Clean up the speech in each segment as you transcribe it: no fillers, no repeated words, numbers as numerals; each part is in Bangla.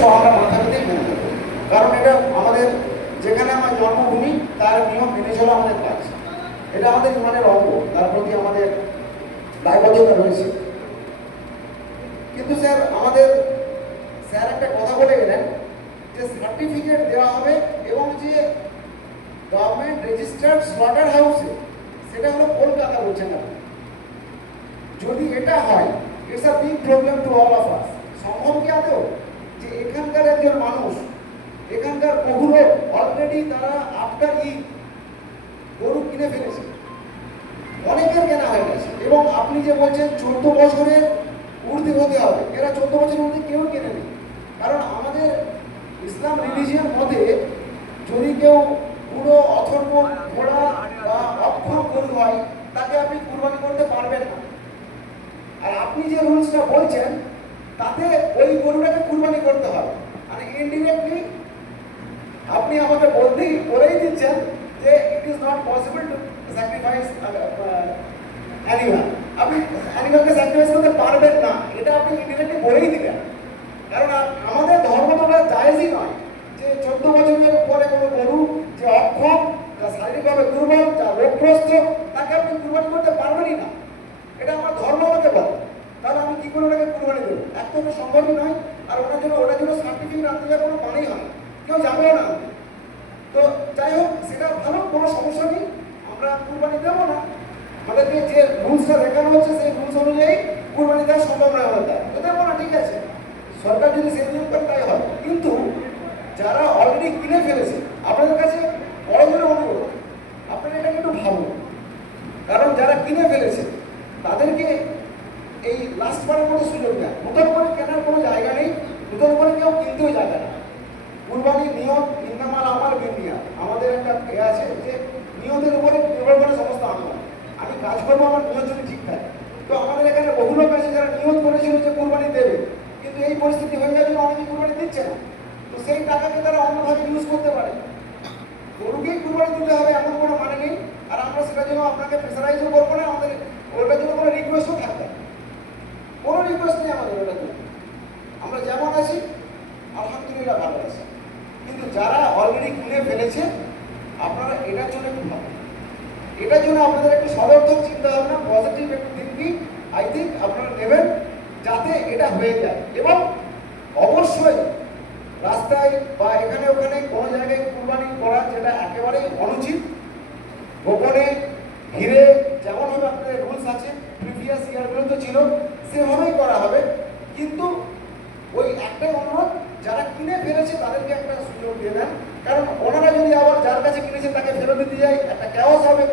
সব আমরা মাথা পেতেই মেনে নেব, কারণ এটা আমাদের যেখানে আমার জন্মভূমি তার নিয়ম মেনে চলা আমাদের কাজ, এটা আমাদের ইমানের অঙ্গ, তার প্রতি আমাদের দায়বদ্ধতা রয়েছে। কিন্তু স্যার স্যার একটা কথা বলে গেলেন যে সার্টিফিকেট দেওয়া হবে এবং যে গভর্নমেন্ট রেজিস্টার্ড স্লটার হাউসে, সেটা হলো কলকাতা বলছেন না। যদি এটা হয়, it's a big problem to all of us. সম্ভব কি আদৌ যে এখানকার একজন মানুষ, এখানকার বহু লোক অলরেডি তারা আফটার গরু কিনে ফেলেছে, অনেকের কেনা হয়ে গেছে, এবং আপনি যে বলছেন 14 বছরের ঊর্ধ্বে হতে হবে, এরা 14 বছরের ঊর্ধ্বে কেউ কেনেনি। কারণ আমাদের ইসলাম রিলিজিয়ন মতে যদি কেউ পুরো অথর্ব ঘোড়া বা অক্ষম গরু হয়, তাকে আপনি কুরবানি করতে পারবেন না। আর আপনি যে রুলসটা বলছেন তাতে ওই গরুটাকে কুরবানি করতে হবে, মানে ইনডিরেক্টলি আপনি আমাকে বলেই দিচ্ছেন যে it is not possible to sacrifice animal. আপনি অ্যানিমালকে স্যাক্রিফাইস করতে পারবেন না, এটা আপনি ইনডিরেক্টলি বলেই দিবেন। কারণ আমাদের ধর্ম তো জায়েজই নয় যে 14 বছরের পরে কোনো গরু যে অক্ষম, যা শারীরিকভাবে দুর্বল, যা রোগগ্রস্ত, তাকে আপনি কুরবানি করতে পারবেনই না। এটা আমার ধর্ম আমাকে বলে। তাহলে আমি কি করে ওটাকে কুরবানি দেবো? এক তো সম্ভবই নয়। আর ওটার জন্য সার্টিফিকেট আনতে যাওয়ার কোনো মানেই হয়, কেউ যাবেও না। তো যাই হোক, সেটা ভালো, কোনো সমস্যা নেই, আমরা কুরবানি দেবো না। আমাদেরকে যে রুলসটা দেখানো হচ্ছে সেই রুলস অনুযায়ী কুরবানি দেওয়া সম্ভব নয় আমাদের, তো দেবো না, ঠিক আছে। সরকার যদি সেই নিয়ম করে তাই হয়। কিন্তু যারা অলরেডি কিনে ফেলেছে, আপনাদের কাছে বড় করে অনুরোধ, আপনারা এটাকে একটু ভাবুন। কারণ যারা কিনে ফেলেছে তাদেরকে এই লাস্ট বারের মতো সুযোগ দেয়। নতুন করে কেনার কোনো জায়গা নেই, নতুন করে কেউ কিনতেও জায়গা নেই। কুরবানির নিয়ম ইন্নামাল আমার বিনিয়া, আমাদের একটা আছে যে নিয়তের উপরে নির্ভর করে সমস্ত আমল। আমি কাজ করবো আমার নিয়ত যদি ঠিক থাকে। তো আমাদের এখানে বহু লোক আছে যারা নিয়ত করেছিল যে কুরবানি দেবে, কিন্তু এই পরিস্থিতি হয়ে যাবে অনেকে কুরবানি দিচ্ছে না। তো সেই টাকাকে তারা অন্যভাবে ইউজ করতে পারে। গরুকেই কুরবানি দিতে হবে এমন কোনো মানে নেই। আর আমরা সেটার জন্য আপনাকে প্রেসারাইজও করবো না, আমাদের ওটার জন্য কোনো রিকোয়েস্টও থাকবে না, কোনো রিকোয়েস্ট নেই আমাদের ওটার জন্য। আমরা যেমন আছি আলহামদুলিল্লাহ ভালো আছি। কিন্তু যারা অলরেডি কিনে ফেলেছে, আপনারা এটার জন্য একটু ভাবেন, এটার জন্য আপনাদের একটু সদর্থক চিন্তা ভাবনা, পজিটিভ একটু থিঙ্কিং আই থিঙ্ক আপনারা নেবেন, যাতে এটা হয়ে যায়। এবং অবশ্যই রাস্তায় বা এখানে ওখানে কোনো জায়গায় কুরবানি করা যেটা একেবারেই অনুচিত, গোপনে ঘিরে যেমনভাবে আপনাদের রুলস আছে প্রিভিয়াস ইয়ারগুলো তো ছিল, সেভাবেই করা হবে। কিন্তু ওই একটাই অনুরোধ, যারা কিনে ফেলেছে তাদেরকে একটা সুযোগ দিয়ে দেন। কারণ ওনারা যদি আবার যার কাছে কিনেছে তাকে ফেরত দিতে যায়, একটা ক্যাওস হবে।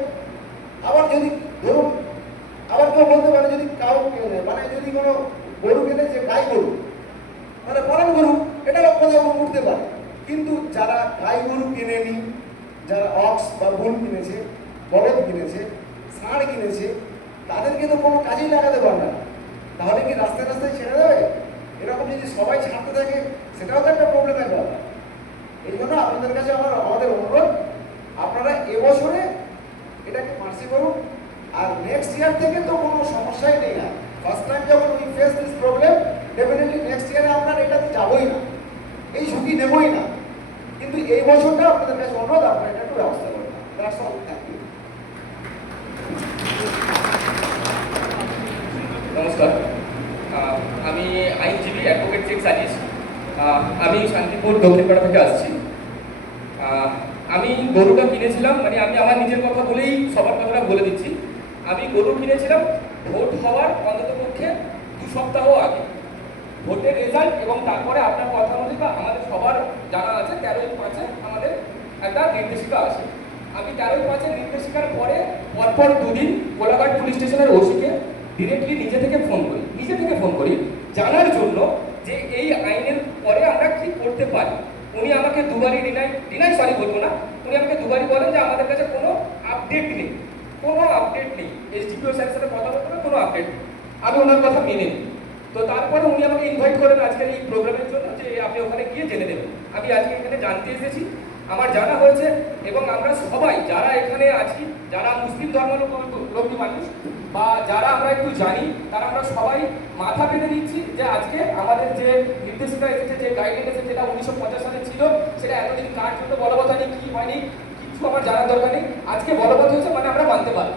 আবার যদি ধরুন, আবার কেউ বলতে পারে যদি কাউ কেনে, মানে যদি কোনো গরু কেনে যে গাই গরু, মানে পালন গরু, এটা কথা উঠতে পারে। কিন্তু যারা গাই গরু কিনেনি, যারা অক্স বা বুল কিনেছে, বলদ কিনেছে, ষাঁড় কিনেছে, তাদেরকে তো কোনো কাজেই লাগাতে পারবে না। তাহলে কি রাস্তায় রাস্তায় ছেড়ে দেবে? এরকম যদি সবাই ছাড়তে থাকে, সেটাও তো একটা প্রবলেমের ব্যাপার। এই জন্য আপনাদের কাছে আমাদের অনুরোধ, আপনারা এবছরে এটাকে মার্সি করুন। আর নেক্সট ইয়ার থেকে তো কোনো সমস্যাই নেই। আর ফার্স্ট টাইম যখন we face this problem, definitely next ইয়ারে আমরা এটাতে যাবোই না, এই ঝুঁকি নেবই না। কিন্তু এই বছরটা আপনাদের কাছে অনুরোধ, আপনারা এটা একটু ব্যবস্থা করুন। That's all, thank you. নমস্কার, আমি আইনজীবী অ্যাডভোকেট শেখ সাজিস। আমি শান্তিপুর দক্ষিণপাড়া থেকে আসছি। আমি গরুটা কিনেছিলাম, মানে আমি আমার নিজের কথা বলেই সবার কথাটা বলে দিচ্ছি। আমি গরু কিনেছিলাম ভোট হওয়ার অন্ততপক্ষে 2 সপ্তাহ আগে। ভোটের রেজাল্ট এবং তারপরে আপনার কথা অনুযায়ী বা আমাদের সবার জানা আছে 13/5 আমাদের একটা নির্দেশিকা আসে। আমি 13/5 নির্দেশিকার পরে পরপর 2 দিন কোলাঘাট পুলিশ স্টেশনের ওসিকে ডিরেক্টলি নিজে থেকে ফোন করি জানার জন্য যে এই আইনের পরে আমরা কি করতে পারি। উনি আমাকে দুবারই বলবো না, উনি আমাকে দুবারই বলেন যে আমাদের কাছে কোনো আপডেট নেই। এসডিপিও স্যারের সাথে কথা বলতে হবে, কোনো আপডেট নেই। আমি ওনার কথা মেনে নিই। তো তারপরে উনি আমাকে ইনভাইট করেন আজকের এই প্রোগ্রামের জন্য, যে আপনি ওখানে গিয়ে জেনে নেবেন। আমি আজকে এখানে জানতে এসেছি, আমার জানা হয়েছে, এবং আমরা সবাই যারা এখানে আছি, যারা মুসলিম ধর্মাবলম্বী লোকী মানুষ বা যারা আমরা একটু জানি তারা আমরা সবাই মাথা পেতে দিচ্ছি যে আজকে আমাদের যে নির্দেশিকা এসেছে, যে গাইডলাইন এসেছে, যেটা 1950 সালে ছিল, সেটা এতদিন কার জন্য বলবৎ হয়নি, কি হয়নি, কিছু আমার জানার দরকার নেই। আজকে বলবৎ হয়েছে মানে আমরা মানতে পারি।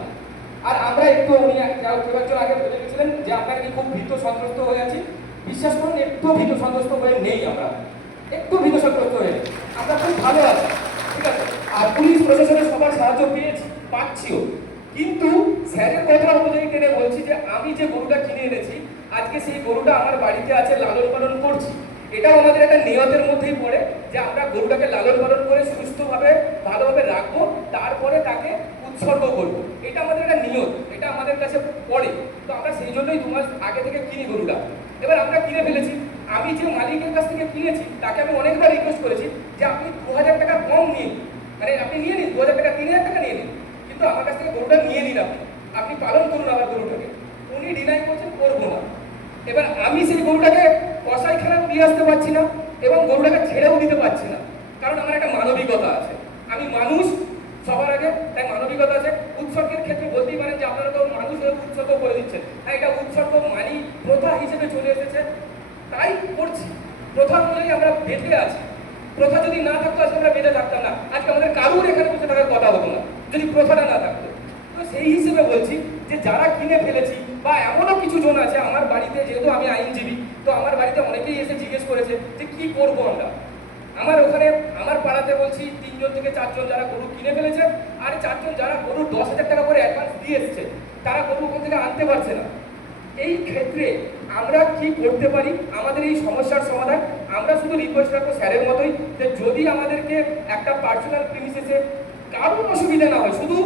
আর আমরা একটু উনি কেউ একজন আগে বলে গেছিলেন যে আপনারা কি খুব ভীত সন্ত্রস্ত হয়ে আছি। বিশ্বাস করুন, একটু ভীত সন্ত্রস্ত হয়ে নেই আমরা, একটু ভীত সন্ত্রস্ত হয়ে নেই। আমরা খুব ভালো আছি, ঠিক আছে। আর পুলিশ প্রশাসনের সবার সাহায্য পেয়েছি, পাচ্ছিও। কিন্তু স্যারের কথা অনুযায়ী টেনে বলছি যে আমি যে গরুটা কিনে এনেছি, আজকে সেই গরুটা আমার বাড়িতে আছে, লালন পালন করছি। এটাও আমাদের একটা নিয়তের মধ্যেই পড়ে যে আমরা গরুটাকে লালন পালন করে সুস্থভাবে ভালোভাবে রাখবো, তারপরে তাকে উৎসর্গ করবো। এটা আমাদের একটা নিয়ত, এটা আমাদের কাছে পড়ে। তো আমরা সেই জন্যই 2 মাস আগে থেকে কিনি গরুটা। এবার আমরা কিনে ফেলেছি। আমি যে মালিকের কাছ থেকে কিনেছি তাকে আমি অনেকবার রিকোয়েস্ট করেছি যে আপনি 2000 টাকা কম নিন, মানে আপনি নিয়ে নিন 2000 টাকা, 3000 টাকা নিয়ে নিন, কিন্তু আমার কাছ থেকে গরুটা নিয়ে নিন, আপনি পালন করুন আমার গরুটাকে। উনি ডিনাই করছেন, করবো না। এবার আমি সেই গরুটাকে কসাইখানাও দিয়ে আসতে পারছি না এবং গরুটাকে ছেড়েও দিতে পারছি না, কারণ আমার একটা মানবিকতা আছে। আমি মানুষ সবার আগে, তাই মানবিকতা আছে। উৎসর্গের ক্ষেত্রে বলতেই পারেন যে আপনারা তো মানুষ হয়ে উৎসর্গ করে দিচ্ছেন, হ্যাঁ এটা উৎসর্গ মানি, প্রথা হিসেবে চলে এসেছে, তাই করছি। প্রথা অনুযায়ী আমরা বেঁধে আছি। প্রথা যদি না থাকতো আজকে আমরা বেঁধে থাকতাম না, আজকে আমাদের কারোর এখানে বসে থাকার কথা হতো না যদি প্রথাটা না থাকতো। তো সেই হিসেবে বলছি যে যারা কিনে ফেলেছি, বা এমনও কিছু জন আছে আমার বাড়িতে, যেহেতু আমি আইনজীবী, তো আমার বাড়িতে অনেকেই এসে জিজ্ঞেস করেছে যে কি করব আমরা। আমার ওখানে আমার পাড়াতে বলছি 3 জন থেকে 4 জন যারা গরু কিনে ফেলেছে, আর 4 জন যারা গরু 10,000 টাকা করে অ্যাডভান্স দিয়ে এসছে, তারা গরু ওখান থেকে আনতে পারছে না। এই ক্ষেত্রে আমরা কি করতে পারি আমাদের এই সমস্যার সমাধান? আমরা শুধু রিকোয়েস্ট রাখবো স্যারের মতোই যে যদি আমাদেরকে একটা পার্সোনাল প্রিমিসেসে কারোর অসুবিধা না হয়, শুধু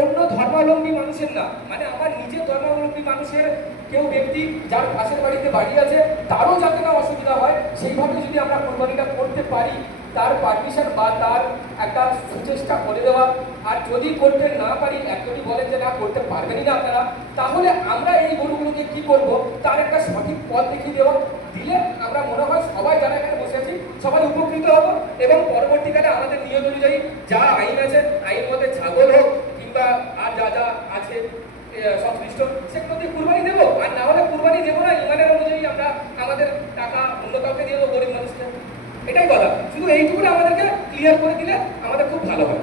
অন্য ধর্মাবলম্বী মানুষের না, মানে আমার নিজের ধর্মাবলম্বী মানুষের কেউ ব্যক্তি যার পাশের বাড়িতে বাড়ি আছে তারও যাতে না অসুবিধা হয়, সেইভাবে যদি আমরা কোরবানিটা করতে পারি, তার পারমিশন বা তার একটা সুচেষ্টা করে দেওয়া। আর যদি করতে না পারি, যদি বলেন যে না করতে পারবেনই না আপনারা, তাহলে আমরা এই গরুগুলোকে কি করব তার একটা সঠিক পথ দেখিয়ে দেওয়া দিলে আমরা মনে হয় সবাই যারা এখানে বসে আছি সবাই উপকৃত হব। এবং পরবর্তীকালে আমাদের নিয়ম অনুযায়ী যা আইন আছে, আইন মধ্যে ছাগল হোক কিংবা আর যা যা আছে সংশ্লিষ্ট, সেগুলো দিয়ে কুরবানি দেবো। আর না হলে কুরবানি দেবো না, ইমানের অনুযায়ী আমরা আমাদের টাকা অন্য কাউকে দিয়ে দেবো, গরিব মানুষকে। এটাই কথা, শুধু এইটুকু আমাদেরকে ক্লিয়ার করে দিলে আমাদের খুব ভালো হয়।